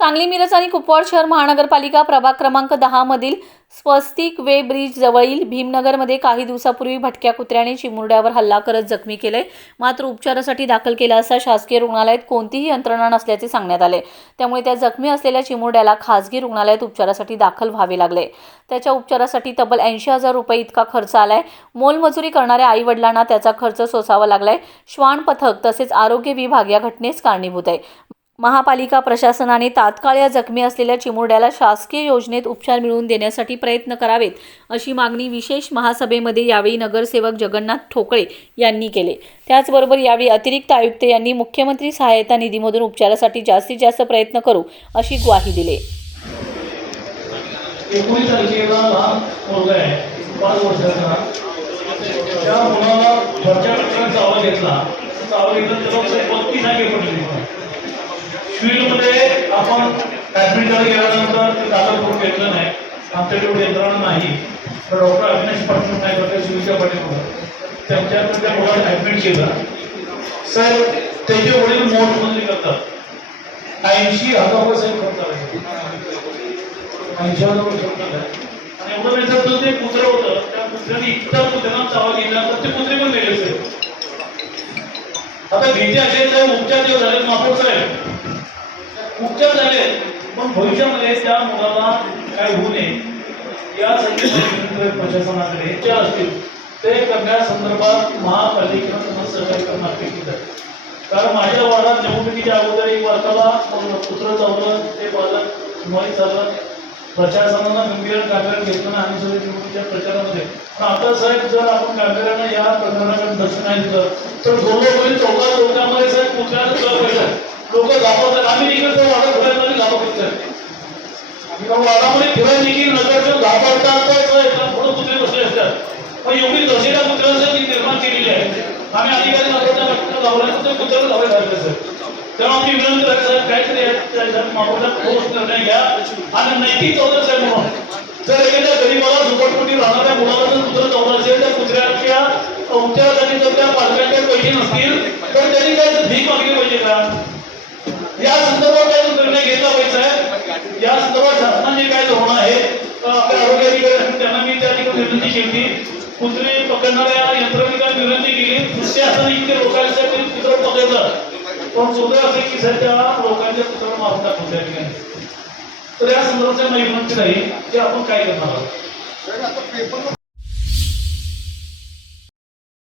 सांगली, मिरज आणि कुपवाड शहर महानगरपालिका प्रभाग क्रमांक 10 मधील स्वस्तिक वे ब्रिज जवळील भीमनगरमध्ये काही दिवसापूर्वी भटक्या कुत्र्याने चिमुरड्यावर हल्ला करत जखमी केले। मात्र उपचारासाठी दाखल केला असता शासकीय रुग्णालयात कोणतीही यंत्रणा नसल्याचे सांगण्यात आले। त्यामुळे त्या जखमी असलेल्या चिमुरड्याला खासगी रुग्णालयात उपचारासाठी दाखल व्हावे लागले। त्याच्या उपचारासाठी तब्बल 80,000 रुपये इतका खर्च आलाय। मोलमजुरी करणाऱ्या आई वडिलांना त्याचा खर्च सोसावा लागलाय। श्वान पथक तसेच आरोग्य विभाग या घटनेस कारणीभूत आहे। महापालिका प्रशासनाने तात्काळ या जखमी असलेल्या चिमुरड्याला शासकीय योजनेत उपचार मिळवून देण्यासाठी प्रयत्न करावेत अशी मागणी विशेष महासभेमध्ये यावेळी नगरसेवक जगन्नाथ ठोकळे यांनी केले। त्याचबरोबर यावेळी अतिरिक्त आयुक्त यांनी मुख्यमंत्री सहायता निधीमधून उपचारासाठी जास्तीत जास्त प्रयत्न करू अशी ग्वाही दिली। 19 तारखेला लहान मुलगा आहे 5 वर्षाचा, त्या मुलाला घरच्या डॉक्टरांचा आवाज घेतला त्याला 32 नागे पडली। सिव्हिलमध्ये आपण ॲडमिटकडे गेल्यानंतर ते दाखल करून घेतलं नाही, आमच्याकडे यंत्रणा नाही, तर डॉक्टर अविनाश पाटील नाही करते सिव्हिलच्या पाठीमागे त्यांच्याकडे त्या मुलाला ॲडमिट केलं। सर त्याचे वडील मोठमोठी करतात, 80,000 रुपये खर्च करायचे, 80,000 रुपये खर्च करायचे। आणि एवढं नाही तर ते कुत्रं होतं, त्या कुत्र्याने इतका कुत्र्यांना चावा घेतला तर ते कुत्रे पण गेले सर। आता भीती असेल तर उपचार जे झाले महापौर साहेब उपचार झाले, पण भविष्यामध्ये त्या मुलाला काय होऊ नये यासाठी प्रशासनाकडे जे असतील ते करण्यासंदर्भात महापालिकेनं सहकार्य करणं अपेक्षित आहे। कारण माझ्या वार्डात निवडणुकीच्या अगोदर एक वर्षाला कुत्रं चावलं, ते बालक माहीत झालं, प्रशासनानं गंभीर गांभीर्याने घेतलं आणि सगळ्या निवडणुकीच्या प्रचारामध्ये। पण आता साहेब जर आपण गांभीर्यानं या प्रकरणाकडे लक्ष नाही दिलं तर गोलगोल चौकामध्ये साहेब कुत्र्याला लोक घाबरतात। आम्ही निघतो वाडा फिरायला घाबरतात, वाडामध्ये फिरायला देखील नगरचे घाबरतात, थोडं कुत्रे बसले असतात। पण एवढी दशेला कुत्र्यांसाठी निर्माण केलेली आहे, आम्ही अधिकारी नगरच्या लावल्यानंतर कुत्र्याला लावायला लागले सर। तेव्हा आम्ही विनंती करत साहेब काहीतरी महापौरात ठोस निर्णय घ्या आणि नैतिक चौधरी साहेब म्हणून जर एखाद्या गरीबाला झोपडपट्टी राहणाऱ्या मुलाला जर कुत्रं चावलं असेल तर कुत्र्याच्या उपचारासाठी जर त्या पालकांकडे पैसे नसतील तर त्यांनी काय भीक मागली पाहिजे का? या संदर्भात काय निर्णय घेतला पाहिजे साहेब। या संदर्भात शासनाने काय धोरण आहे आपल्या आरोग्य अधिकारी त्यांना मी त्या ठिकाणी विनंती केली, कुत्रे पकडणाऱ्या यंत्रणेला विनंती केली, नुसते असं नाही की लोकांच्या कुत्रं पकडायचं, पण सुद्धा असे की सर त्या लोकांच्या कुत्रं मारून टाकून त्या ठिकाणी। तर या संदर्भात माझी विनंती नाही की आपण काय करणार आहोत।